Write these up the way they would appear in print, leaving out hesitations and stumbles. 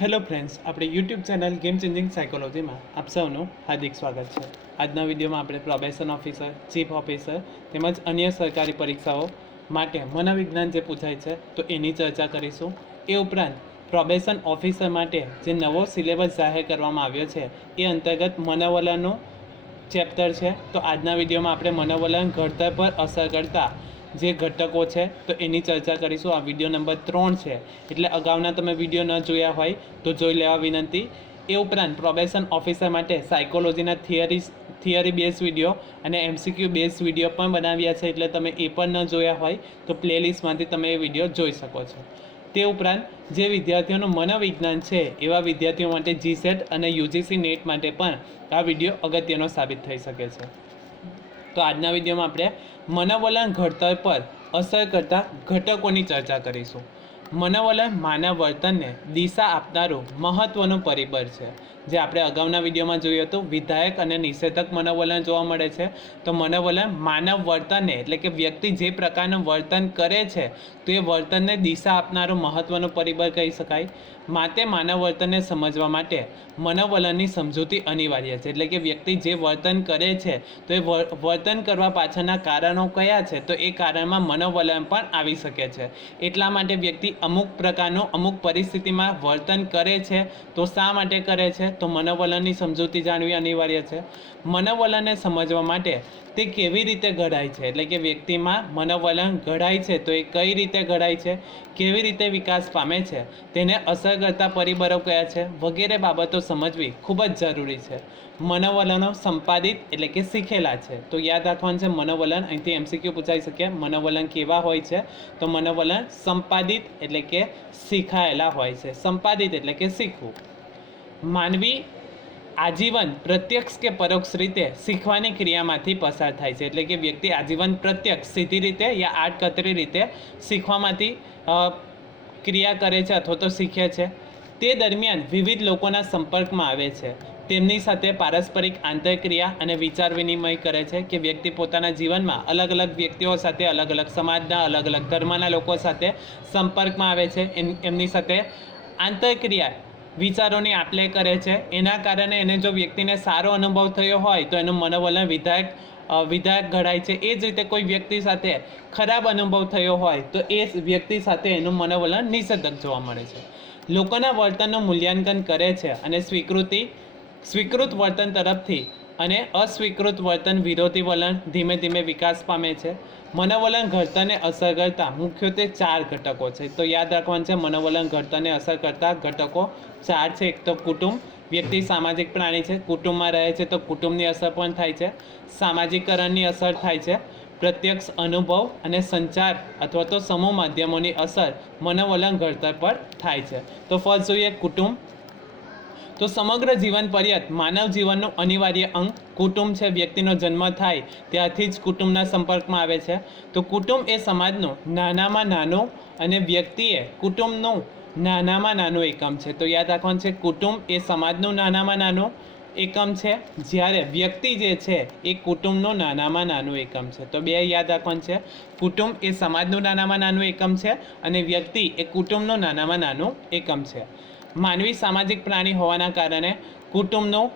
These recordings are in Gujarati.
હેલો ફ્રેન્ડ્સ, આપણે યુટ્યુબ ચેનલ ગેમ ચેન્જિંગ સાયકોલોજીમાં આપ સૌનું હાર્દિક સ્વાગત છે। આજના વિડીયોમાં આપણે પ્રોબેશન ઓફિસર, ચીફ ઓફિસર તેમજ અન્ય સરકારી પરીક્ષાઓ માટે મનોવિજ્ઞાન જે પૂછાય છે તો એની ચર્ચા કરીશું। એ ઉપરાંત પ્રોબેશન ઓફિસર માટે જે નવો સિલેબસ જાહેર કરવામાં આવ્યો છે એ અંતર્ગત મનોવલણનું ચેપ્ટર છે। તો આજના વિડીયોમાં આપણે મનોવલણ ઘડતર પર અસર કરતા જે ઘટકો છે તો એની ચર્ચા કરીશું। આ વિડીયો નંબર 3 છે, એટલે અગાઉના તમે વિડીયો ન જોયા હોય તો જોઈ લેવા વિનંતી। એ ઉપરાંત પ્રોબેશન ઓફિસર માટે સાયકોલોજીના થિયરી બેઝ વિડીયો અને MCQ બેઝ વિડીયો પણ બનાવ્યા છે, એટલે તમે એ પણ ન જોયા હોય તો પ્લેલિસ્ટમાંથી તમે એ વિડીયો જોઈ શકો છો। તે ઉપરાંત જે વિદ્યાર્થીઓનું મનોવિજ્ઞાન છે એવા વિદ્યાર્થીઓ માટે GSET અને UGC નેટ માટે પણ આ વિડીયો અગત્યનો સાબિત થઈ શકે છે। તો આજના વિડીયોમાં આપણે મનોવલણ ઘડતર પર અસર કરતા ઘટકોની ચર્ચા કરીશું। મનોવલણ માનવ વર્તનને દિશા આપનારું મહત્વનું પરિબળ છે। જે આપણે અગાઉના વિડીયોમાં જોયું હતું, વિધાયક અને નિષેધક મનોવલણ જોવા મળે છે। તો મનોવલણ માનવ વર્તનને એટલે કે વ્યક્તિ જે પ્રકારનું વર્તન કરે છે તો એ વર્તનને દિશા આપનારું મહત્વનું પરિબળ કહી શકાય। માટે માનવ વર્તનને સમજવા માટે મનોવલણની સમજૂતી અનિવાર્ય છે, એટલે કે વ્યક્તિ જે વર્તન કરે છે તો એ વર્તન કરવા પાછળના કારણો કયા છે તો એ કારણમાં મનોવલણ પણ આવી શકે છે। એટલા માટે વ્યક્તિ અમુક પ્રકારનું અમુક પરિસ્થિતિમાં વર્તન કરે છે તો શા માટે કરે છે તો મનોવલણની સમજૂતી જાણવી અનિવાર્ય છે। મનોવલણને સમજવા માટે તે કેવી રીતે ઘડાય છે, એટલે કે વ્યક્તિમાં મનોવલણ ઘડાય છે તો એ કઈ રીતે ઘડાય છે, કેવી રીતે વિકાસ પામે છે, તેને અસર કરતા પરિબળો કયા છે વગેરે બાબતો સમજવી ખૂબ જ જરૂરી છે। મનોવલણો સંપાદિત એટલે કે શીખેલા છે। તો યાદ રાખવાનું છે મનોવલણ, અહીંથી MCQ પૂછાઈ શકે। મનોવલણ કેવા હોય છે તો મનોવલણ સંપાદિત એટલે કે શીખાયેલા હોય છે। સંપાદિત એટલે કે શીખવું। માનવી આજીવન પ્રત્યક્ષ કે પરોક્ષ રીતે શીખવાની ક્રિયામાંથી પસાર થાય છે, એટલે કે વ્યક્તિ આજીવન પ્રત્યક્ષ સીધી રીતે યા આડકતરી રીતે શીખવામાંથી ક્રિયા કરે છે અથવા તો શીખે છે। તે દરમિયાન વિવિધ લોકોના સંપર્કમાં આવે છે, તેમની સાથે પારસ્પરિક આંતરક્રિયા અને વિચાર વિનિમય કરે છે કે વ્યક્તિ પોતાના જીવનમાં અલગ અલગ વ્યક્તિઓ સાથે, અલગ અલગ સમાજના, અલગ અલગ ધર્મના લોકો સાથે સંપર્કમાં આવે છે, એમની સાથે આંતરક્રિયા વિચારોની આપ-લે કરે છે। એના કારણે એને જો વ્યક્તિને સારો અનુભવ થયો હોય તો એનું મનોવલણ વિધાયક ઘડાય છે। એ જ રીતે કોઈ વ્યક્તિ સાથે ખરાબ અનુભવ થયો હોય તો એ વ્યક્તિ સાથે એનું મનોવલણ નિષેધક જોવા મળે છે। લોકોના વર્તનનું મૂલ્યાંકન કરે છે અને સ્વીકૃત વર્તન તરફથી અને અસ્વીકૃત વર્તન વિરોધી વલણ ધીમે ધીમે વિકાસ પામે છે। મનોવલણ ઘડતરને અસર કરતા મુખ્યત્વે 4 ઘટકો છે। તો યાદ રાખવાનું છે મનોવલણ ઘડતરને અસર કરતા ઘટકો 4 છે। એક તો કુટુંબ, વ્યક્તિ સામાજિક પ્રાણી છે, કુટુંબમાં રહે છે તો કુટુંબની અસર પણ થાય છે। સામાજિકરણની અસર થાય છે। પ્રત્યક્ષ અનુભવ અને સંચાર અથવા તો સમૂહ માધ્યમોની અસર મનોવલણ ઘડતર પર થાય છે। તો ફર્સ્ટ જોઈએ કુટુંબ। તો સમગ્ર જીવન પર્યંત માનવ જીવનનું અનિવાર્ય અંગ કુટુંબ છે। વ્યક્તિનો જન્મ થાય ત્યારથી જ કુટુંબના સંપર્કમાં આવે છે। તો કુટુંબ એ સમાજનું નાનામાં નાનું અને વ્યક્તિએ કુટુંબનું નાનામાં નાનું એકમ છે। તો યાદ રાખવાનું છે કુટુંબ એ સમાજનું નાનામાં નાનું એકમ છે, જ્યારે વ્યક્તિ જે છે એ કુટુંબનું નાનામાં નાનું એકમ છે। તો બે યાદ રાખવાનું છે, કુટુંબ એ સમાજનું નાનામાં નાનું એકમ છે અને વ્યક્તિ એ કુટુંબનું નાનામાં નાનું એકમ છે। માનવી સામાજિક પ્રાણી હોવાના કારણે કુટુંબનું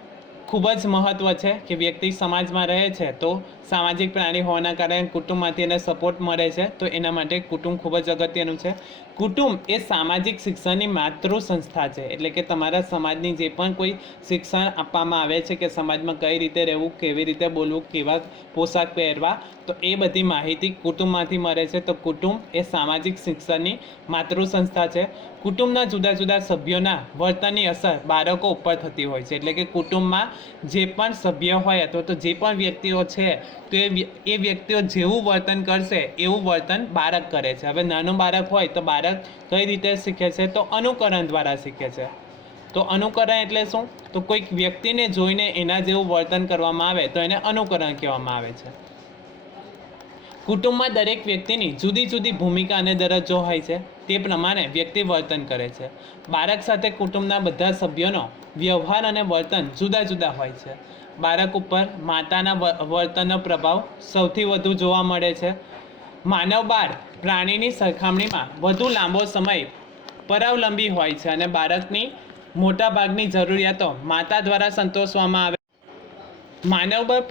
ખૂબ જ મહત્ત્વ છે કે વ્યક્તિ સમાજમાં રહે છે તો સામાજિક પ્રાણી હોવાના કારણે કુટુંબમાંથી એને સપોર્ટ મળે છે, તો એના માટે કુટુંબ ખૂબ જ અગત્યનું છે। કુટુંબ એ સામાજિક શિક્ષણની માતૃ સંસ્થા છે, એટલે કે તમારા સમાજની જે પણ કોઈ શિક્ષણ આપવામાં આવે છે કે સમાજમાં કઈ રીતે રહેવું, કેવી રીતે બોલવું, કેવા પોશાક પહેરવા, તો એ બધી માહિતી કુટુંબમાંથી મળે છે। તો કુટુંબ એ સામાજિક શિક્ષણની માતૃ સંસ્થા છે। કુટુંબના જુદા જુદા સભ્યોના વર્તનની અસર બાળકો ઉપર થતી હોય છે, એટલે કે કુટુંબમાં જે પણ સભ્ય હોય અથવા તો જે પણ વ્યક્તિઓ છે તો એ વ્યક્તિઓ જેવું વર્તન કરશે એવું વર્તન બાળક કરે છે। હવે નાનું બાળક હોય તો બાળક કઈ રીતે શીખે છે તો અનુકરણ દ્વારા શીખે છે। તો અનુકરણ એટલે શું તો કોઈક વ્યક્તિને જોઈને એના જેવું વર્તન કરવામાં આવે તો એને અનુકરણ કહેવામાં આવે છે। કુટુંબમાં દરેક વ્યક્તિની જુદી જુદી ભૂમિકા અને દરજ્જો હોય છે, તે પ્રમાણે વ્યક્તિ વર્તન કરે છે। બાળક સાથે કુટુંબના બધા સભ્યોનો વ્યવહાર અને વર્તન જુદા જુદા હોય છે। બાળક ઉપર માતાના વર્તનનો પ્રભાવ સૌથી વધુ જોવા મળે છે। માનવ બાળ પ્રાણીની સરખામણીમાં વધુ લાંબો સમય પરાવલંબી હોય છે અને બાળકની મોટાભાગની જરૂરિયાતો માતા દ્વારા સંતોષવામાં આવે. માનવબળ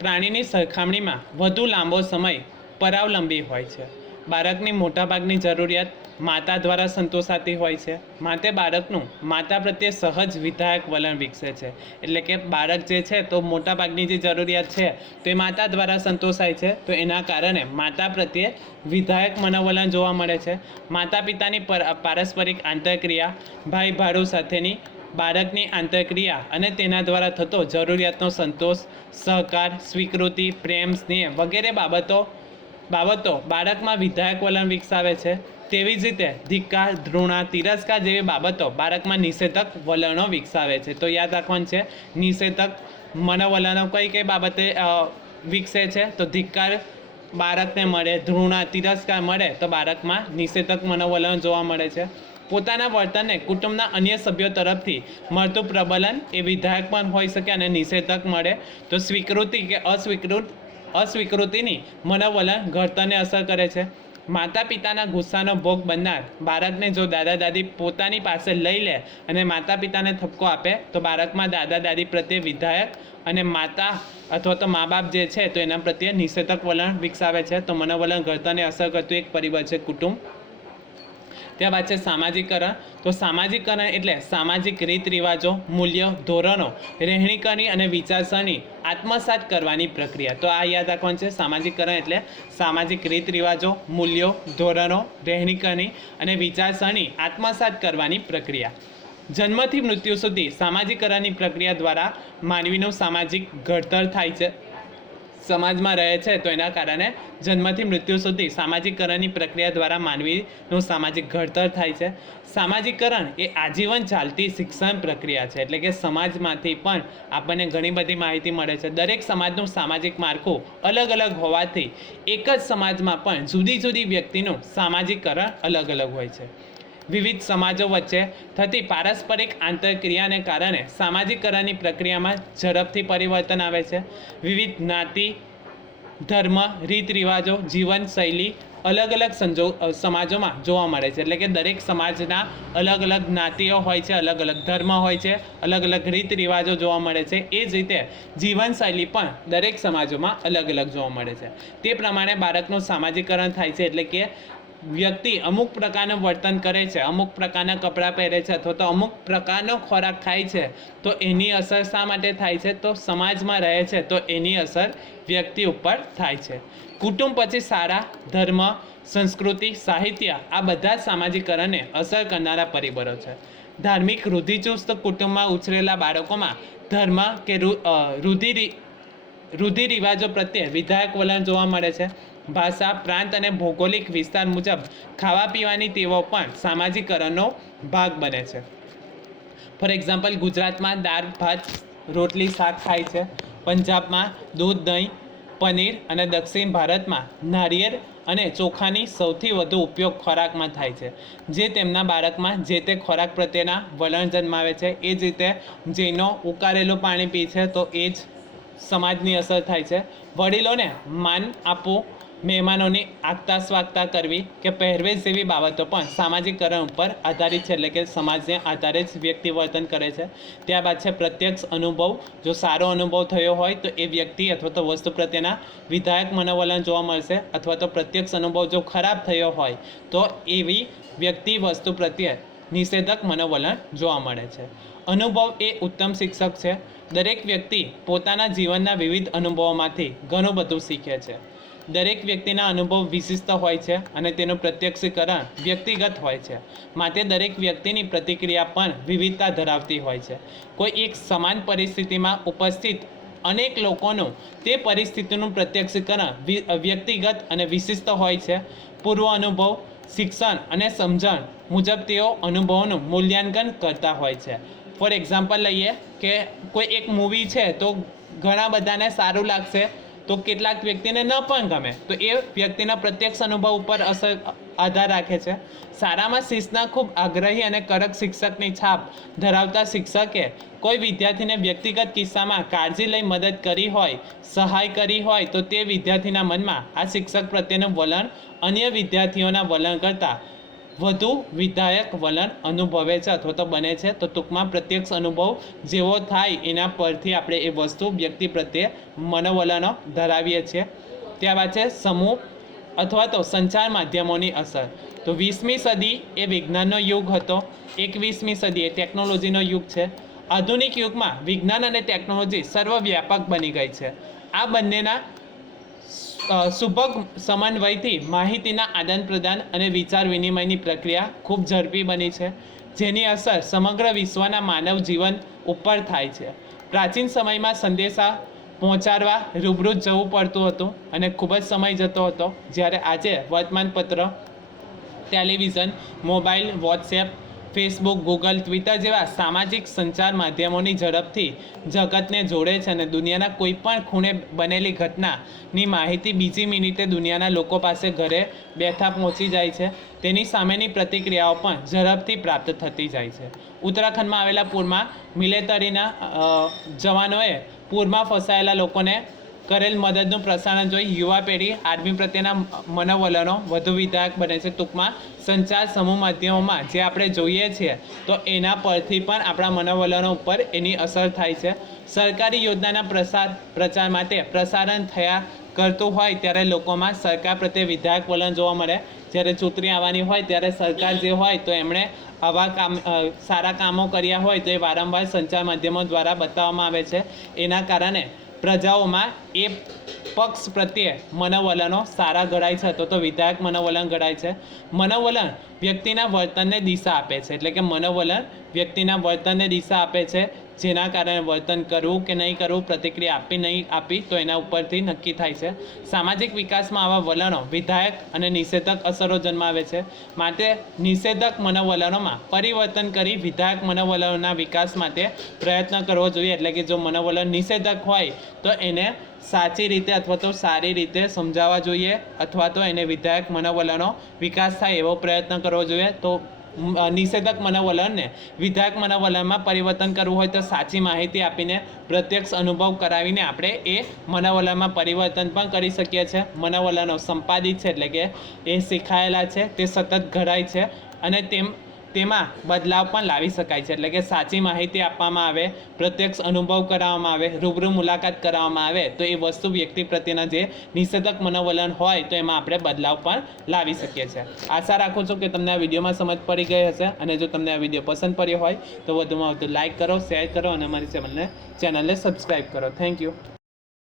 પ્રાણીની સરખામણીમાં વધુ લાંબો સમય પરાવલંબી હોય છે. બાળકની મોટાભાગની જરૂરિયાત માતા દ્વારા સંતોષાતી હોય છે. માટે બાળકનું માતા પ્રત્યે સહજ વિધાયક વલણ વિકસે છે. એટલે કે બાળક જે છે તો મોટાભાગની જે જરૂરિયાત છે તે માતા દ્વારા સંતોષાય છે. તો એના કારણે માતા પ્રત્યે વિધાયક મનોવલણ જોવા મળે છે. માતા પિતાની પારસ્પરિક આંતરક્રિયા, ભાઈ ભાડુ સાથેની બાળકની આંતરક્રિયા અને તેના દ્વારા થતો જરૂરિયાતનો સંતોષ, સહકાર, સ્વીકૃતિ, પ્રેમ, સ્નેહ વગેરે બાબતો બાળકમાં વિધાયક વલણ વિકસાવે છે. તેવી જ રીતે ધિક્કાર, ધૃણા, તિરસ્કાર જેવી બાબતો બાળકમાં નિષેધક વલણો વિકસાવે છે. તો યાદ રાખવાનું છે, નિષેધક મનોવલણો કઈ કઈ બાબતે વિકસે છે? તો ધિક્કાર બાળકને મળે, ધૃણા, તિરસ્કાર મળે તો બાળકમાં નિષેધક મનોવલણ જોવા મળે છે. પોતાના વર્તનને કુટુંબના અન્ય સભ્યો તરફથી મળતું પ્રબલન એ વિધાયક પણ હોઈ શકે અને નિષેધક મળે તો સ્વીકૃતિ કે અસ્વીકૃતિની મનોવલણ ઘડતરને અસર કરે છે. માતા પિતાના ગુસ્સાનો ભોગ બનનાર બાળકને જો દાદા દાદી પોતાની પાસે લઈ લે અને માતા પિતાને ઠપકો આપે તો બાળકમાં દાદા દાદી પ્રત્યે વિધાયક અને માતા અથવા તો મા બાપ જે છે તો એના પ્રત્યે નિષેધક વલણ વિકસાવે છે. તો મનોવલણ ઘડતરને અસર કરતું એક પરિબળ છે કુટુંબ. ત્યારબાદ છે સામાજિકરણ. તો સામાજિકરણ એટલે સામાજિક રીત રિવાજો, મૂલ્યો, ધોરણો, રહેણીકરણી અને વિચારસરણી આત્મસાત કરવાની પ્રક્રિયા. તો આ યાદ રાખવાનું છે. સામાજિકરણ એટલે સામાજિક રીત રિવાજો, મૂલ્યો, ધોરણો, રહેણીકરણી અને વિચારસરણી આત્મસાત કરવાની પ્રક્રિયા. જન્મથી મૃત્યુ સુધી સામાજિકરણની પ્રક્રિયા દ્વારા માનવીનું સામાજિક ઘડતર થાય છે. સમાજમાં રહે છે તો એના કારણે જન્મથી મૃત્યુ સુધી સામાજિકરણની પ્રક્રિયા દ્વારા માનવીનું સામાજિક ઘડતર થાય છે. સામાજિકરણ એ આજીવન ચાલતી શિક્ષણ પ્રક્રિયા છે. એટલે કે સમાજમાંથી પણ આપણને ઘણી બધી માહિતી મળે છે. દરેક સમાજનું સામાજિક માળખું અલગ અલગ હોવાથી એક જ સમાજમાં પણ જુદી જુદી વ્યક્તિનું સામાજિકરણ અલગ અલગ હોય છે. વિવિધ સમાજો વચ્ચે થતી પારસ્પરિક આંતરક્રિયાને કારણે સામાજિકરણની પ્રક્રિયામાં ઝડપથી પરિવર્તન આવે છે. વિવિધ જ્ઞાતિ, ધર્મ, રીત રિવાજો, જીવનશૈલી અલગ અલગ સમાજોમાં જોવા મળે છે. એટલે કે દરેક સમાજના અલગ અલગ જ્ઞાતિઓ હોય છે, અલગ અલગ ધર્મ હોય છે, અલગ અલગ રીત રિવાજો જોવા મળે છે. એ જ રીતે જીવનશૈલી પણ દરેક સમાજોમાં અલગ અલગ જોવા મળે છે. તે પ્રમાણે બાળકનું સામાજિકરણ થાય છે. એટલે કે વ્યક્તિ અમુક પ્રકારનું વર્તન કરે છે, અમુક પ્રકારના કપડાં પહેરે છે અથવા તો અમુક પ્રકારનો ખોરાક ખાય છે તો એની અસર શા માટે થાય છે? તો સમાજમાં રહે છે તો એની અસર વ્યક્તિ ઉપર થાય છે. કુટુંબ પછી શાળા, ધર્મ, સંસ્કૃતિ, સાહિત્ય આ બધા જ સામાજિકરણને અસર કરનારા પરિબળો છે. ધાર્મિક રૂઢિચુસ્ત કુટુંબમાં ઉછરેલા બાળકોમાં ધર્મ કે રૂઢિરિવાજો પ્રત્યે વિધાયક વલણ જોવા મળે છે. ભાષા, પ્રાંત અને ભૌગોલિક વિસ્તાર મુજબ ખાવા પીવાની ટેવો પણ સામાજિકરણનો ભાગ બને છે. ફોર એક્ઝામ્પલ, ગુજરાતમાં દાળ ભાત રોટલી શાક ખાય છે, પંજાબમાં દૂધ દહીં પનીર અને દક્ષિણ ભારતમાં નારિયેળ અને ચોખાની સૌથી વધુ ઉપયોગ ખોરાકમાં થાય છે, જે તેમના બાળકમાં જે તે ખોરાક પ્રત્યેના વલણ જન્માવે છે. એ જ રીતે જૈનો ઉકાળેલું પાણી પી છે તો એ જ સમાજની અસર થાય છે. વડીલોને માન આપવું, મહેમાનોની આગતા સ્વાગતા કરવી કે પહેરવેશ જેવી બાબતો પણ સામાજિકરણ ઉપર આધારિત છે. એટલે કે સમાજને આધારે જ વ્યક્તિ વર્તન કરે છે. ત્યારબાદ છે પ્રત્યક્ષ અનુભવ. જો સારો અનુભવ થયો હોય તો એ વ્યક્તિ અથવા તો વસ્તુ પ્રત્યેના વિધાયક મનોવલણ જોવા મળશે, અથવા તો પ્રત્યક્ષ અનુભવ જો ખરાબ થયો હોય તો એવી વ્યક્તિ વસ્તુ પ્રત્યે નિષેધક મનોવલણ જોવા મળે છે. અનુભવ એ ઉત્તમ શિક્ષક છે. દરેક વ્યક્તિ પોતાના જીવનના વિવિધ અનુભવોમાંથી ઘણું બધું શીખે છે. દરેક વ્યક્તિના અનુભવ વિશિષ્ટ હોય છે અને તેનું પ્રત્યક્ષીકરણ વ્યક્તિગત હોય છે. માટે દરેક વ્યક્તિની પ્રતિક્રિયા પણ વિવિધતા ધરાવતી હોય છે. કોઈ એક સમાન પરિસ્થિતિમાં ઉપસ્થિત અનેક લોકોનું તે પરિસ્થિતિનું પ્રત્યક્ષીકરણ વ્યક્તિગત અને વિશિષ્ટ હોય છે. પૂર્વ અનુભવ, શિક્ષણ અને સમજણ મુજબ તેઓ અનુભવોનું મૂલ્યાંકન કરતા હોય છે. ફોર એક્ઝામ્પલ લઈએ કે કોઈ એક મૂવી છે તો ઘણા બધાને સારું લાગશે તો કેટલાક વ્યક્તિને ન પણ ગમે, તો એ વ્યક્તિના પ્રત્યક્ષ અનુભવ ઉપર આધાર રાખે છે. શાળામાં શિસ્તના ખૂબ આગ્રહી અને કડક શિક્ષકની છાપ ધરાવતા શિક્ષકે કોઈ વિદ્યાર્થીને વ્યક્તિગત કિસ્સામાં કાળજી લઈ મદદ કરી હોય, સહાય કરી હોય તો તે વિદ્યાર્થીના મનમાં આ શિક્ષક પ્રત્યેનું વલણ અન્ય વિદ્યાર્થીઓના વલણ કરતાં વધુ વિધાયક વલણ અનુભવે છે અથવા તો બને છે. તો ટૂંકમાં પ્રત્યક્ષ અનુભવ જેવો થાય એના પરથી આપણે એ વસ્તુ વ્યક્તિ પ્રત્યે મનોવલણો ધરાવીએ છીએ. ત્યારબાદ છે સમૂહ અથવા તો સંચાર માધ્યમોની અસર. તો 20મી સદી એ વિજ્ઞાનનો યુગ હતો, 21મી સદી એ ટેકનોલોજીનો યુગ છે. આધુનિક યુગમાં વિજ્ઞાન અને ટેકનોલોજી સર્વવ્યાપક બની ગઈ છે. આ બંનેના સુભગ સમન્વયથી માહિતીના આદાન પ્રદાન અને વિચાર વિનિમયની પ્રક્રિયા ખૂબ ઝડપી બની છે, જેની અસર સમગ્ર વિશ્વના માનવ જીવન ઉપર થાય છે. પ્રાચીન સમયમાં સંદેશા પહોંચાડવા રૂબરૂ જવું પડતું હતું અને ખૂબ જ સમય જતો હતો, જ્યારે આજે વર્તમાનપત્ર, television, mobile, WhatsApp, Facebook, Google, Twitter જેવા સામાજિક સંચાર માધ્યમોની ઝડપથી જગતને જોડે છે અને દુનિયાના કોઈ પણ ખૂણે બનેલી ઘટનાની માહિતી બીજી મિનિટે દુનિયાના લોકો પાસે ઘરે બેઠા પહોંચી જાય છે. તેની સામેની પ્રતિક્રિયાઓ પણ ઝડપથી પ્રાપ્ત થતી જાય છે. ઉત્તરાખંડમાં આવેલા પૂરમાં મિલિટરીના જવાનોએ પૂરમાં ફસાયેલા લોકોને કરેલ મદદનું પ્રસારણ જોઈ યુવા પેઢી આર્મી પ્રત્યેના મનોવલણો વધુ વિધાયક બને છે. ટૂંકમાં સંચાર સમૂહ માધ્યમોમાં જે આપણે જોઈએ છીએ તો એના પરથી પણ આપણા મનોવલણો ઉપર એની અસર થાય છે. સરકારી યોજનાના પ્રચાર માટે પ્રસારણ થયા કરતું હોય ત્યારે લોકોમાં સરકાર પ્રત્યે વિધાયક વલણ જોવા મળે. જ્યારે ચૂંટણી આવવાની હોય ત્યારે સરકાર જે હોય તો એમણે આવા સારા કામો કર્યા હોય તો એ વારંવાર સંચાર માધ્યમો દ્વારા બતાવવામાં આવે છે. એના કારણે પ્રજાઓમાં એ પક્ષ પ્રત્યે મનોવલણો સારા ઘડાય છે તો વિધાયક મનોવલણ ઘડાય છે. મનોવલણ વ્યક્તિના વર્તનને દિશા આપે છે, એટલે કે મનોવલણ વ્યક્તિના વર્તનને દિશા આપે છે, જેના કારણે વર્તન કરવું કે નહીં કરવું, પ્રતિક્રિયા આપી નહીં આપી તો એના ઉપરથી નક્કી થાય છે. સામાજિક વિકાસમાં આવા વલણો વિધાયક અને નિષેધક અસરો જન્માવે છે. માટે નિષેધક મનોવલણોમાં પરિવર્તન કરી વિધાયક મનોવલણોના વિકાસ માટે પ્રયત્ન કરવો જોઈએ. એટલે કે જો મનોવલણ નિષેધક હોય તો એને સાચી રીતે અથવા તો સારી રીતે સમજાવવા જોઈએ અથવા તો એને વિધાયક મનોવલણો વિકાસ થાય એવો પ્રયત્ન કરવો જોઈએ. તો નિષેધક મનોવલણને વિધાયક મનોવલણમાં પરિવર્તન કરવું હોય તો સાચી માહિતી આપીને પ્રત્યક્ષ અનુભવ કરાવીને આપણે એ મનોવલણમાં પરિવર્તન પણ કરી શકીએ છીએ. મનોવલણો સંપાદિત છે, એટલે કે એ શીખાયેલા છે, તે સતત ઘડાય છે અને તેમાં બદલાવ પણ લાવી શકાય છે. એટલે કે સાચી માહિતી આપવામાં આવે, પ્રત્યક્ષ અનુભવ કરાવવામાં આવે, રૂબરૂ મુલાકાત કરાવવામાં આવે તો એ વસ્તુ વ્યક્તિ પ્રત્યેના જે નિષેધક મનોવલણ હોય તો એમાં આપણે બદલાવ પણ લાવી શકીએ છીએ. આશા રાખું છું કે તમને આ વિડીયોમાં સમજ પડી ગઈ હશે અને જો તમને આ વિડીયો પસંદ પડ્યો હોય તો વધુમાં વધુ લાઇક કરો, શેર કરો અને અમારી ચેનલને સબસ્ક્રાઈબ કરો. Thank you.